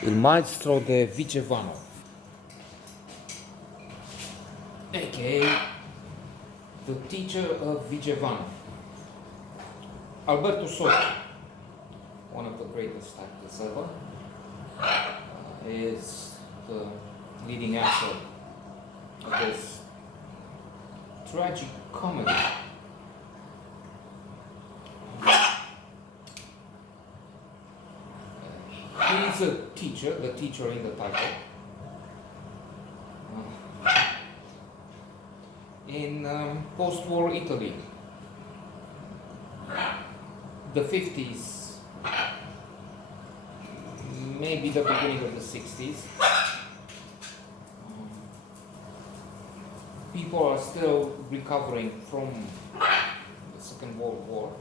Il Maestro de Vigevano, aka the teacher of Vigevano. Alberto Sordi, one of the greatest actors ever, is the leading actor of this tragic comedy. He is a teacher, the teacher in the title, in post-war Italy, the 50s, maybe the beginning of the 60s. People are still recovering from the Second World War,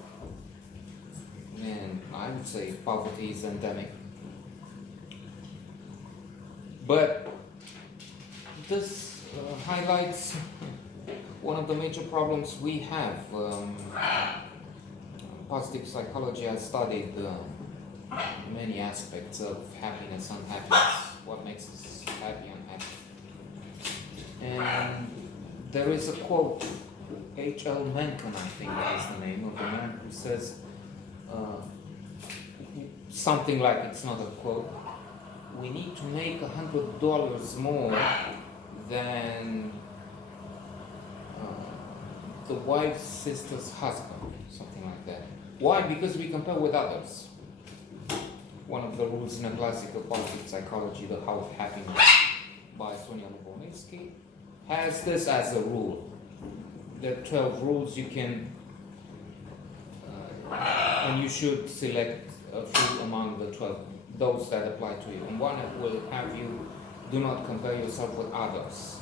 and I would say poverty is endemic. But this highlights one of the major problems we have. Positive psychology has studied many aspects of happiness, unhappiness, what makes us happy, unhappy. And there is a quote, H.L. Mencken, I think is the name of the man, who says something like, it's not a quote, we need to make $100 more than the wife's sister's husband, something like that. Why? Because we compare with others. One of the rules in a classical positive psychology, The How of Happiness by Sonia Lubomirski, has this as a rule. There are 12 rules you can, and you should select a few among the 12, those that apply to you. And one will have you do not compare yourself with others,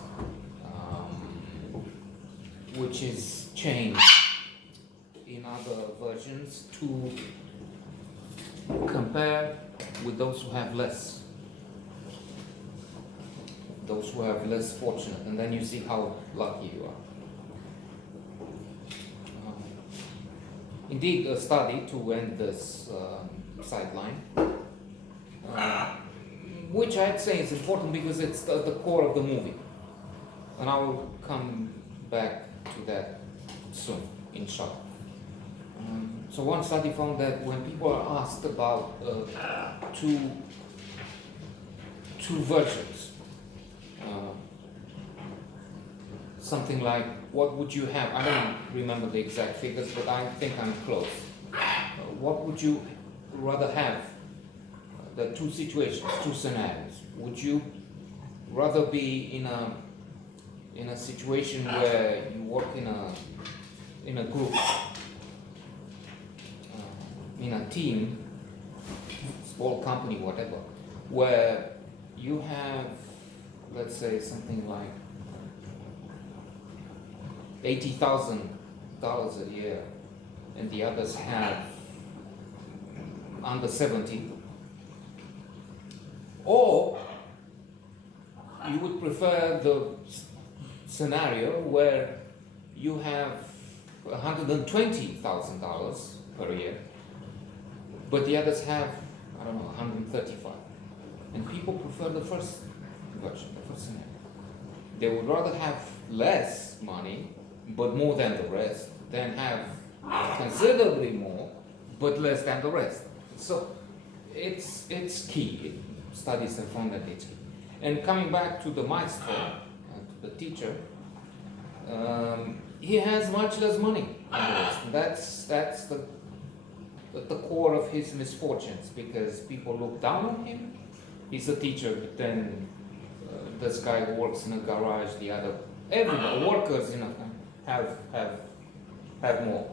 which is changed in other versions to compare with those who have less, those who have less fortunate, and then you see how lucky you are. Indeed, a study to end this sideline, which I'd say is important because it's the core of the movie, and I will come back to that soon, inshallah. So one study found that when people are asked about two versions, something like, what would you have? I don't remember the exact figures, but I think I'm close. What would you rather have? The two situations, two scenarios. Would you rather be in a situation where you work in a group, in a team, small company, whatever, where you have, let's say, something like $80,000 a year, and the others have under 70, or you would prefer the scenario where you have $120,000 per year, but the others have, I don't know, 135. And people prefer the first version, the first scenario. They would rather have less money, but more than the rest, than have considerably more, but less than the rest. So it's key. Studies have found that it's key. And coming back to the Maestro, to the teacher, he has much less money than the rest. That's the core of his misfortunes, because people look down on him. He's a teacher, but then this guy who works in a garage, the other, everybody, workers in a have more,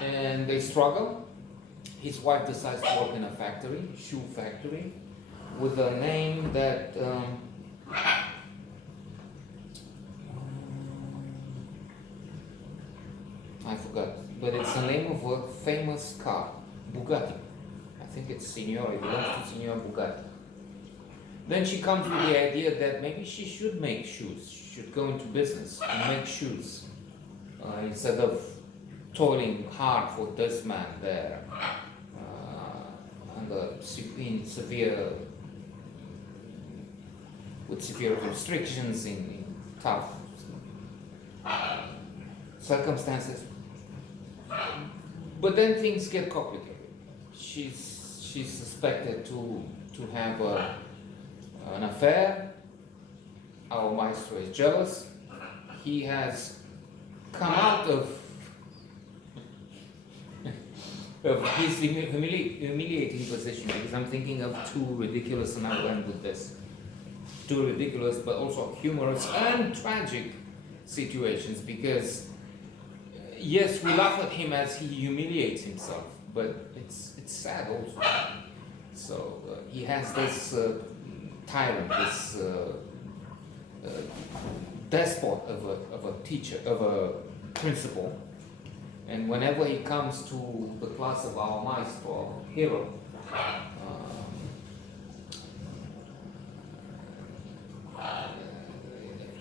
and they struggle. His wife decides to work in a factory, shoe factory, with a name that I forgot, but it's the name of a famous car, Bugatti. I think it's Signor, it belongs to Signor Bugatti. Then she comes with the idea that maybe she should make shoes, she should go into business and make shoes, instead of toiling hard for this man there, under severe with severe restrictions in tough circumstances. But then things get complicated. She's suspected to have an affair. Our maestro is jealous. He has come out of his humiliating position, because I'm thinking of two ridiculous, and I'll end with this. Two ridiculous but also humorous and tragic situations, because yes, we laugh at him as he humiliates himself, but it's sad also. So he has this tyrant, this despot of a teacher, of a principal, and whenever he comes to the class of our maestro, hero,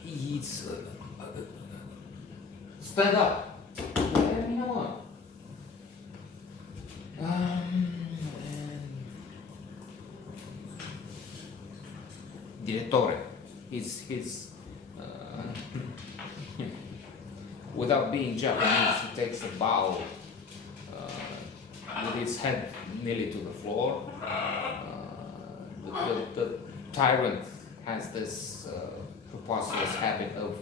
he's stand up. Let me know. Direttore, his without being Japanese, he takes a bow with his head nearly to the floor. The tyrant has this preposterous habit of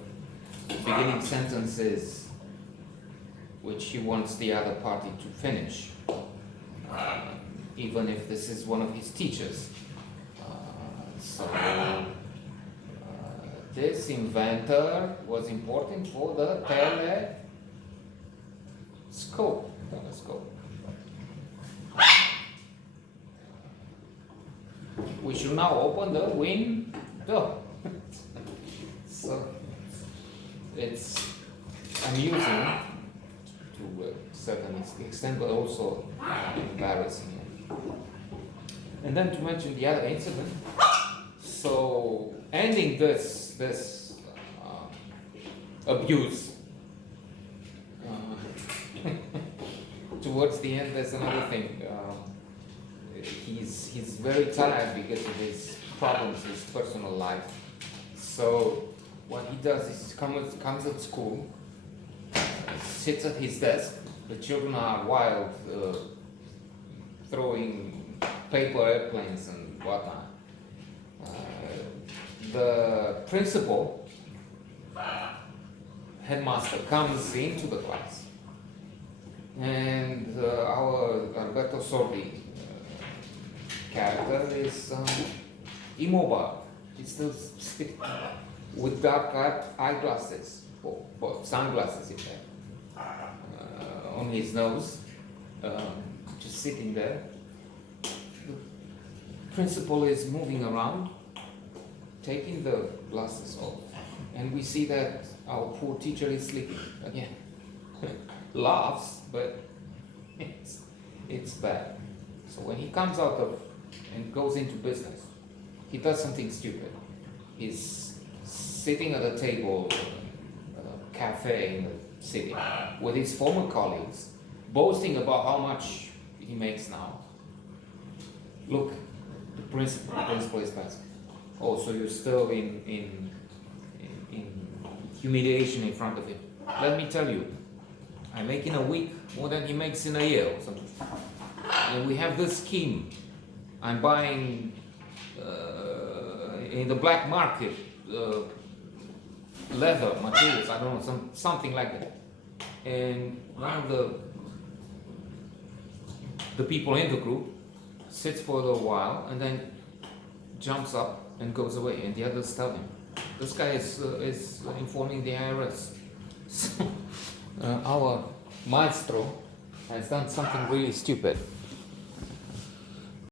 beginning sentences which he wants the other party to finish, even if this is one of his teachers. This inventor was important for the telescope. We should now open the window. So it's amusing to a certain extent, but also embarrassing. And then to mention the other incident. So ending this abuse, towards the end, there's another thing. He's very tired because of his problems in his personal life. So what he does is he comes at school, sits at his desk. The children are wild, throwing paper airplanes and whatnot. The principal, headmaster, comes into the class, and our Alberto Sordi character is immobile. He's still sitting with dark eyeglasses, or sunglasses in there, on his nose, just sitting there. The principal is moving around, taking the glasses off, and we see that our poor teacher is sleeping again. Laughs, but it's bad. So when he comes out of and goes into business, he does something stupid. He's sitting at a table, a cafe in the city, with his former colleagues, boasting about how much he makes now. Look, the principal is passing. Oh, so you're still in humiliation in front of him. Let me tell you, I make in a week more than he makes in a year or something. And we have this scheme. I'm buying in the black market leather materials, I don't know, something like that. And one of the people in the group sits for a little while and then jumps up and goes away, and the others tell him, this guy is informing the IRS. So, our maestro has done something really stupid.